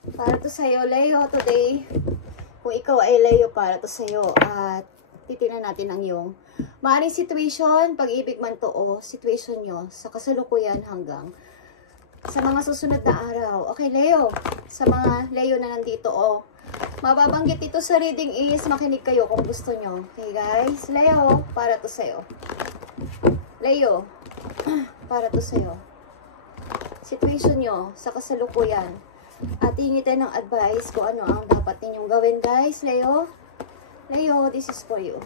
Para to sa'yo, Leo, today. Kung ikaw ay Leo, para to sa'yo. At titignan natin ang iyong maaaring situation, pag-ibig man to o situation nyo sa kasalukuyan hanggang sa mga susunod na araw. Okay, Leo. Sa mga Leo na nandito, mababanggit ito sa reading is makinig kayo kung gusto nyo. Okay, guys? Leo, para to sa'yo. Leo, para to sa'yo. Situation nyo sa kasalukuyan. At hingi tayo ng advice kung ano ang dapat ninyong gawin, guys. Leo, Leo, this is for you.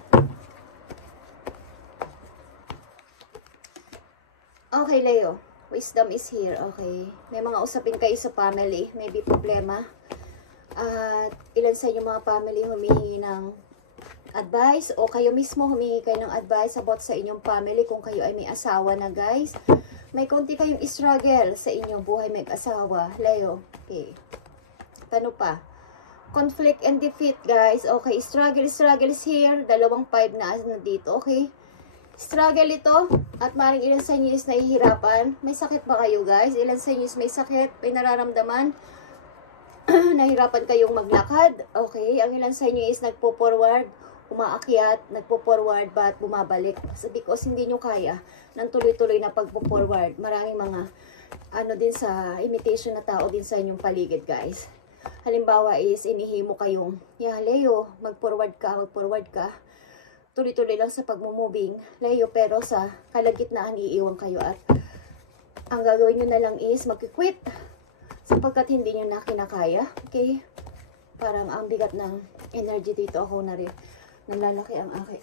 Okay, Leo. Wisdom is here. Okay. May mga usapin kayo sa family. Maybe problema. At ilan sa inyong mga family humihingi ng advice o kayo mismo humingi kayo ng advice about sa inyong family kung kayo ay may asawa na, guys. May konti kayong struggle sa inyong buhay mag-asawa, Leo. Okay. Ano pa? Conflict and defeat, guys. Okay, struggle is here. Dalawang 5 na nandito, okay? Struggle ito. At maring ilan sa inyo is nahihirapan. May sakit ba kayo, guys? Ilan sa inyo is may sakit, may nararamdaman. Nahirapan kayong maglakad. Okay, ang ilan sa inyo is nagpo-forward, umaakyat, nagpo-forward, but bumabalik. Because hindi nyo kaya ng tuloy-tuloy na pagpo-forward. Maraming mga din sa imitation na tao din sa inyong paligid, guys. Halimbawa is inihimo kayong, yeah, Leo, mag-forward ka. Tuloy-tuloy lang sa pagmumoving, Leo, pero sa kalagitnaan iiwan kayo at ang gagawin nyo na lang is mag-quit sapagkat hindi nyo na kinakaya. Okay? Parang ang bigat ng energy dito. Ako na rin. Nalalaki ang aking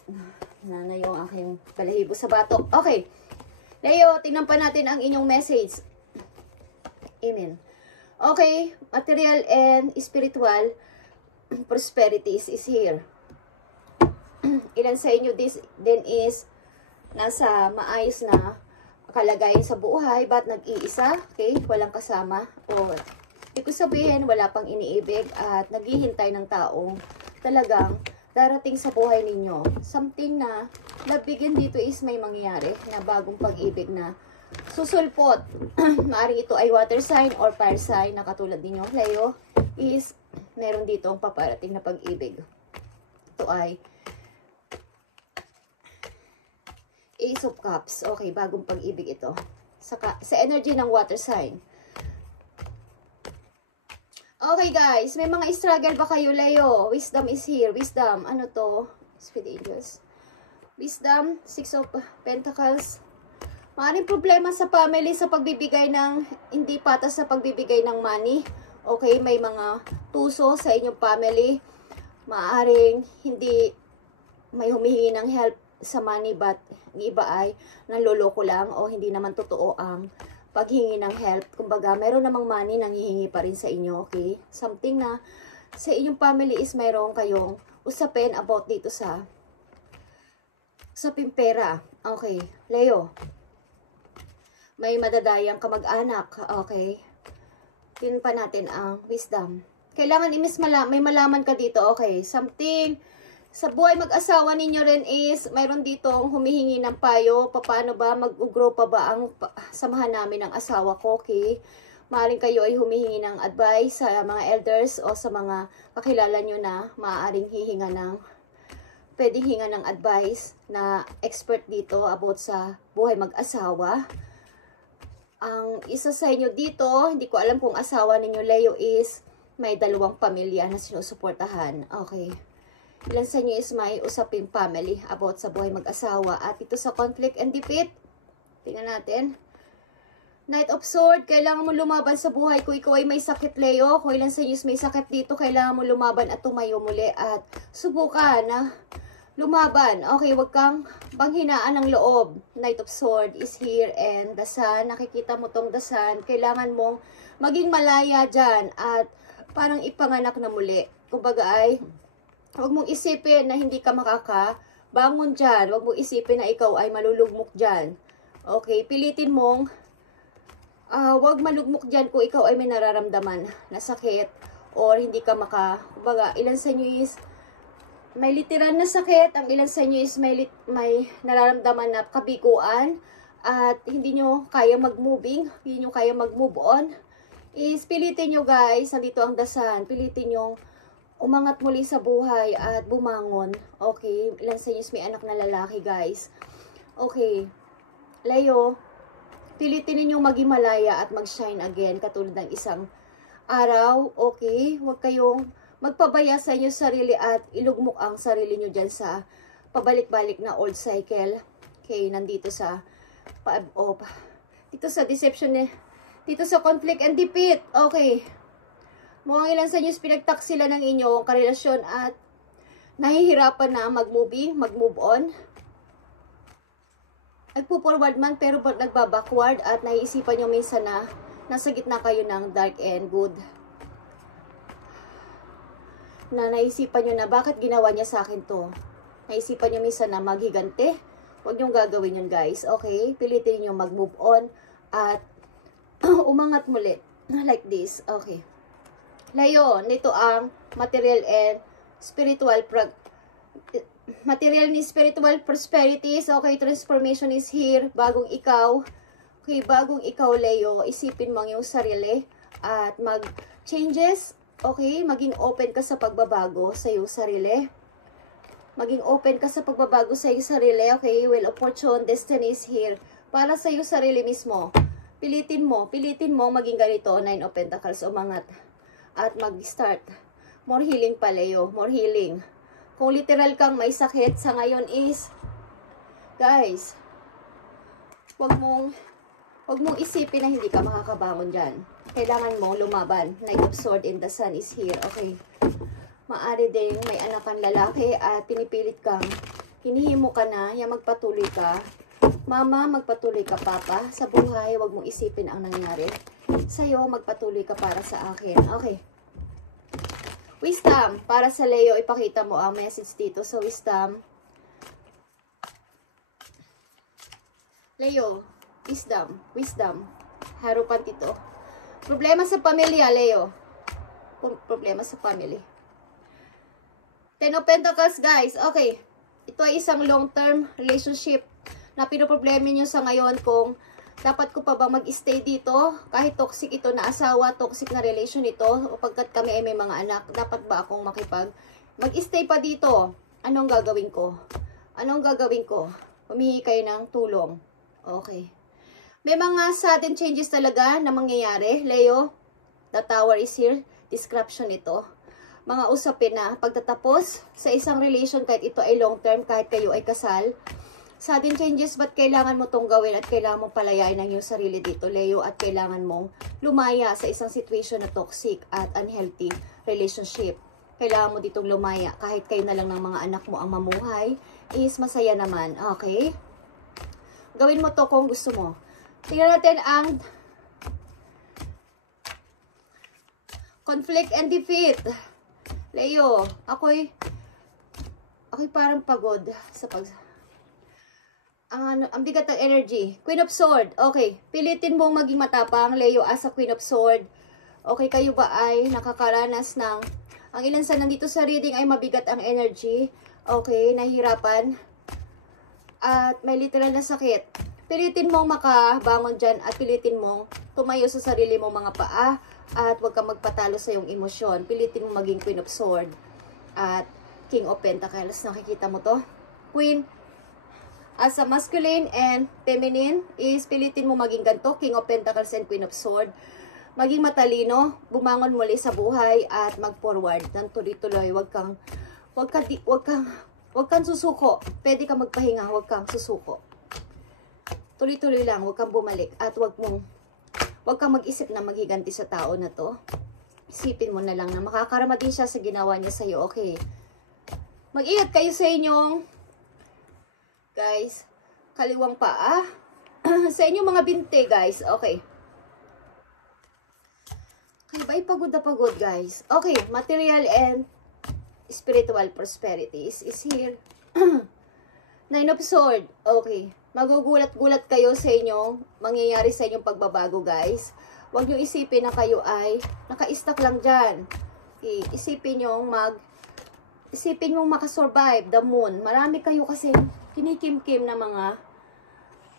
nanay yung aking balahibo sa bato. Okay. Leo, tingnan pa natin ang inyong message. Amen. Okay. Material and spiritual prosperities is here. Ilan sa inyo din is nasa maayos na kalagayan sa buhay, but nag-iisa, okay? Walang kasama. O, ibig sabihin, wala pang iniibig at naghihintay ng taong talagang darating sa buhay ninyo. Something na nabigyan dito is may mangyayari na bagong pag-ibig na susulpot. Maaring ito ay water sign or fire sign na katulad ninyo, Leo, is meron dito ang paparating na pag-ibig. Ito ay Ace of Cups. Okay, bagong pag-ibig ito. Sa energy ng water sign. Okay, guys. May mga struggle ba kayo, Leo? Wisdom is here. Wisdom. Ano to? Spirit Angels. Wisdom. 6 of Pentacles. Maraming problema sa family sa pagbibigay ng, hindi patas sa pagbibigay ng money. Okay, may mga tuso sa inyong family. Maaring hindi may humihingi ng help sa money, but ang iba ay nanloloko lang o hindi naman totoo ang paghingi ng help. Kumbaga, meron namang money nanghihingi pa rin sa inyo, okay? Something na sa inyong family is mayroon kayong usapin about dito sa pera. Okay, Leo. May madadayang kamag-anak, okay? Yun pa natin ang wisdom. Kailangan may malaman ka dito, okay? Something sa buhay mag-asawa ninyo rin is, mayroon ditong humihingi ng payo, paano ba, mag-grow pa ba ang samahan namin ng asawa ko, okay? Maaaring kayo ay humihingi ng advice sa mga elders o sa mga kakilala nyo na maaaring pwedeng hinga ng advice na expert dito about sa buhay mag-asawa. Ang isa sa inyo dito, hindi ko alam kung asawa ninyo, Leo, is may 2 pamilya na sinusuportahan, okay? Ilan sa inyo is may usaping family about sa buhay mag-asawa. At ito sa conflict and defeat. Tingnan natin. Knight of Swords. Kailangan mo lumaban sa buhay. Kung ikaw ay may sakit, Leo. Kung ilan sa inyo is may sakit dito, kailangan mo lumaban at tumayo muli. At subukan na lumaban. Okay, wag kang panghinaan ng loob. Knight of Swords is here. And the Sun. Nakikita mo tong the Sun. Kailangan mong maging malaya dyan. At parang ipanganak na muli. Kumbaga ay huwag mong isipin na hindi ka makakabangon dyan. Huwag mong isipin na ikaw ay malulugmok dyan. Okay, pilitin mong huwag malugmok dyan kung ikaw ay may nararamdaman na sakit or hindi ka kumbaga, ilan sa inyo is may literal na sakit, ang ilan sa inyo is may nararamdaman na kabiguan at hindi nyo kaya mag-moving, hindi nyo kaya mag-move on. is pilitin nyo guys, nandito ang dasan, pilitin nyo umangat muli sa buhay at bumangon. Okay, ilan sa inyo may anak na lalaki guys. Okay, Leo, pilitin ninyong maging malaya at mag-shine again katulad ng isang araw. Okay, huwag kayong magpabaya sa inyo sarili at ilugmok ang sarili nyo dyan sa pabalik-balik na old cycle. Okay, nandito sa dito sa deception dito sa conflict and defeat. Okay. Mukhang ilan sa inyo pinagtaksila ng inyong karelasyon at nahihirapan na mag-move on. Nagpo-forward man pero nagbabackward at naiisipan nyo minsan na nasa gitna kayo ng dark and good. Na naisipan nyo na bakit ginawa niya sa akin to. Naisipan nyo minsan na maghigante. Huwag nyong gagawin yun guys. Okay? Pilitin nyo mag-move on at umangat muli. Like this. Okay. Leo, nito ang material and spiritual prosperities. Okay, transformation is here. Bagong ikaw. Okay, bagong ikaw, Leo. Isipin mo ang iyong sarili at mag-changes. Okay, maging open ka sa pagbabago sa iyong sarili. Maging open ka sa pagbabago sa iyong sarili. Okay, well, opportune, destiny is here. Para sa iyong sarili mismo. Pilitin mo maging ganito, 9 of Pentacles, umangat. At mag-start. More healing pa, Leo. More healing. Kung literal kang may sakit sa ngayon is, guys, wag mong isipin na hindi ka makakabangon dyan. Kailangan mo lumaban. Knight of Swords in the Sun is here. Okay. Maari ding may anak kang lalaki at pinipilit kang, hinihimo ka na, magpatuloy ka. Mama, magpatuloy ka, Papa. Sa buhay, wag mong isipin ang nangyari. Sa'yo, magpatuloy ka para sa akin. Okay. Wisdom. Para sa Leo, ipakita mo ang message dito sa wisdom. Leo, wisdom. Harupan dito. Problema sa pamilya, Leo. Problema sa family. 10 of Pentacles, guys. Okay. Ito ay isang long-term relationship na pinoproblema nyo sa ngayon kung dapat ko pa ba mag-stay dito? Kahit toxic ito na asawa, toxic na relation ito, o pagkat kami ay may mga anak, dapat ba akong mag-stay pa dito? Anong gagawin ko? Humihingi kayo ng tulong. Okay. May mga sudden changes talaga na mangyayari. Leo, the Tower is here. Description ito. Mga usapin na pagtatapos sa isang relation, kahit ito ay long term, kahit kayo ay kasal. Sudden changes, ba't kailangan mo tong gawin at kailangan mong palayain ang iyong sarili dito, Leo, at kailangan mong lumaya sa isang situation na toxic at unhealthy relationship. Kailangan mo ditong lumaya. Kahit kayo na lang ng mga anak mo ang mamuhay, is masaya naman. Okay? Gawin mo to kung gusto mo. Tingnan natin ang conflict and defeat. Leo, ako'y parang pagod sa ang bigat ng energy. Queen of Swords. Okay. Pilitin mong maging matapang, Leo, as a Queen of Swords. Okay, kayo ba ay nakakaranas ng, ang ilan sa nandito sa reading ay mabigat ang energy. Okay, nahihirapan. At may literal na sakit. Pilitin mong makabangon dyan at pilitin mong tumayo sa sarili mong mga paa at huwag kang magpatalo sa iyong emosyon. Pilitin mong maging Queen of Swords at King of Pentacles. Nakikita mo to? Queen. As a masculine and feminine, is pilitin mo maging ganito, King of Pentacles and Queen of Swords. Maging matalino, bumangon muli sa buhay at mag-forward ng tuloy-tuloy. Huwag kang susuko. Pwede kang magpahinga, huwag kang susuko. Tuloy-tuloy lang, huwag kang bumalik at huwag kang mag-isip na maghiganti sa tao na to. Isipin mo na lang na makakarama din siya sa ginawa niya sa'yo. Okay. Mag-ingat kayo sa inyong guys, kaliwang paa. Sa inyong mga binte, guys. Okay. Kayo ba pagod na pagod, guys? Okay, material and spiritual prosperities is here. 9 of Swords. Okay. Magugulat-gulat kayo sa inyong mangyayari sa inyong pagbabago, guys. Huwag nyo isipin na kayo ay naka-stuck lang dyan. Okay. Isipin mong makasurvive the moon. Marami kayo kasi kinikim-kim na mga,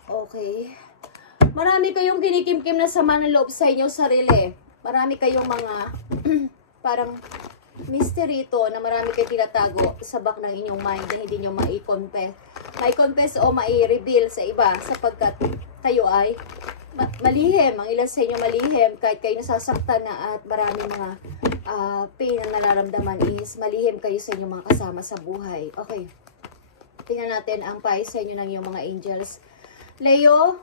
okay, marami kayong kinikim-kim na sama ng loob sa inyong sarili. marami kayong mga parang mystery ito na marami kayong tinatago sa back ng inyong mind na hindi nyo mai-confess o mai-reveal sa iba sapagkat kayo ay malihim. Ang ilan sa inyo malihim kahit kayo nasasaktan na at marami mga pain na nararamdaman is malihim kayo sa inyong mga kasama sa buhay. Okay. Tingnan natin ang payo sa inyo ng inyong mga angels. Leo,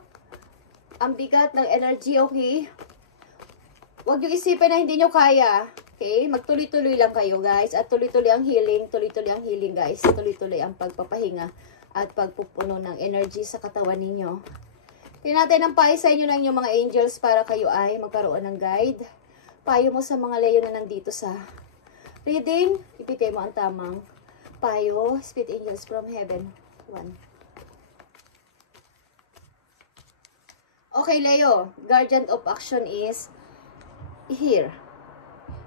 ang bigat ng energy, okay? Huwag nyo isipin na hindi nyo kaya. Okay? Magtuloy-tuloy lang kayo, guys. At tuloy-tuloy ang healing. Tuloy-tuloy ang healing, guys. Tuloy-tuloy ang pagpapahinga at pagpupuno ng energy sa katawan ninyo. Tingnan natin ang payo sa inyo ng inyong mga angels para kayo ay magkaroon ng guide. Payo mo sa mga Leo na nandito sa reading. Ipitay mo ang tamang payo. Spirit angels from heaven. 1. Okay, Leo. Guardian of action is here.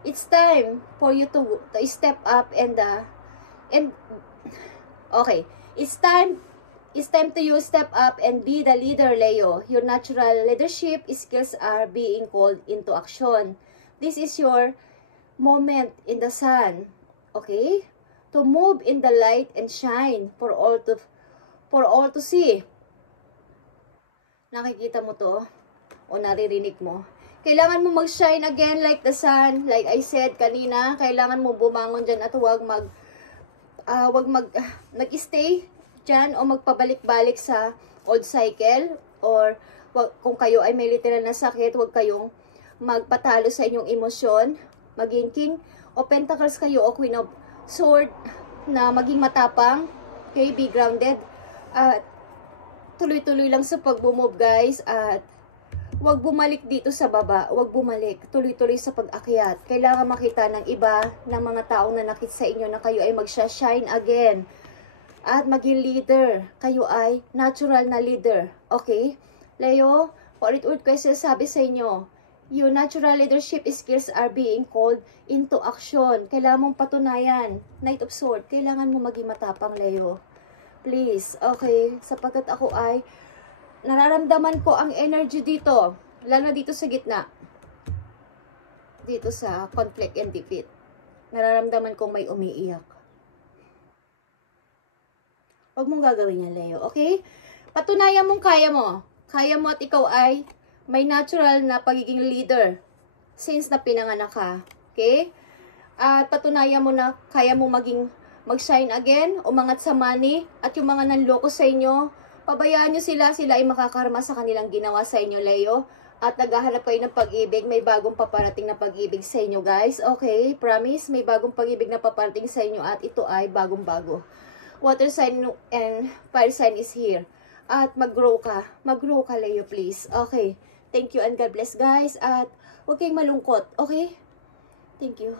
It's time for you to step up and okay, it's time to you step up and be the leader, Leo. Your natural leadership skills are being called into action. This is your moment in the sun, okay? To move in the light and shine for all to see. Nakikita mo to o naririnig mo? Kailangan mo mag-shine again like the sun. Like I said kanina, kailangan mo bumangon dyan at huwag nag-stay dyan o magpabalik-balik sa old cycle. Or kung kayo ay may literal na sakit, huwag kayong magpatalo sa inyong emosyon. Maging King o Pentacles kayo o Queen of Sword na maging matapang. Okay, be grounded. At tuloy-tuloy lang sa pag-move, guys. At huwag bumalik dito sa baba. Huwag bumalik. Tuloy-tuloy sa pag-akyat. Kailangan makita ng iba, ng mga taong nanakit sa inyo na kayo ay magsha-shine again. At maging leader. Kayo ay natural na leader. Okay? Leo, paulit-ulit ko yung sinasabi sa inyo. Your natural leadership skills are being called into action. Kailangan mong patunayan. Knight of Swords. Kailangan mo maging matapang, Leo. Please. Okay? Sapagkat ako ay nararamdaman ko ang energy dito. Lalo na dito sa gitna. Dito sa conflict and defeat. Nararamdaman kong may umiiyak. Huwag mong gagawin yan, Leo. Okay? Patunayan mong kaya mo. Kaya mo at ikaw ay may natural na pagiging leader. Since na pinanganak ka. Okay? At patunayan mo na kaya mo mag-shine again. Umangat sa money. At yung mga nanloko sa inyo, pabayaan nyo sila ay makakarma sa kanilang ginawa sa inyo, Leo. At naghahanap kayo ng pag-ibig, may bagong paparating na pag-ibig sa inyo, guys. Okay, promise, may bagong pag-ibig na paparating sa inyo at ito ay bagong-bago. Water sign and fire sign is here. At mag-grow ka. Mag-grow ka, Leo, please. Okay, thank you and God bless, guys. At huwag kayong malungkot, okay? Thank you.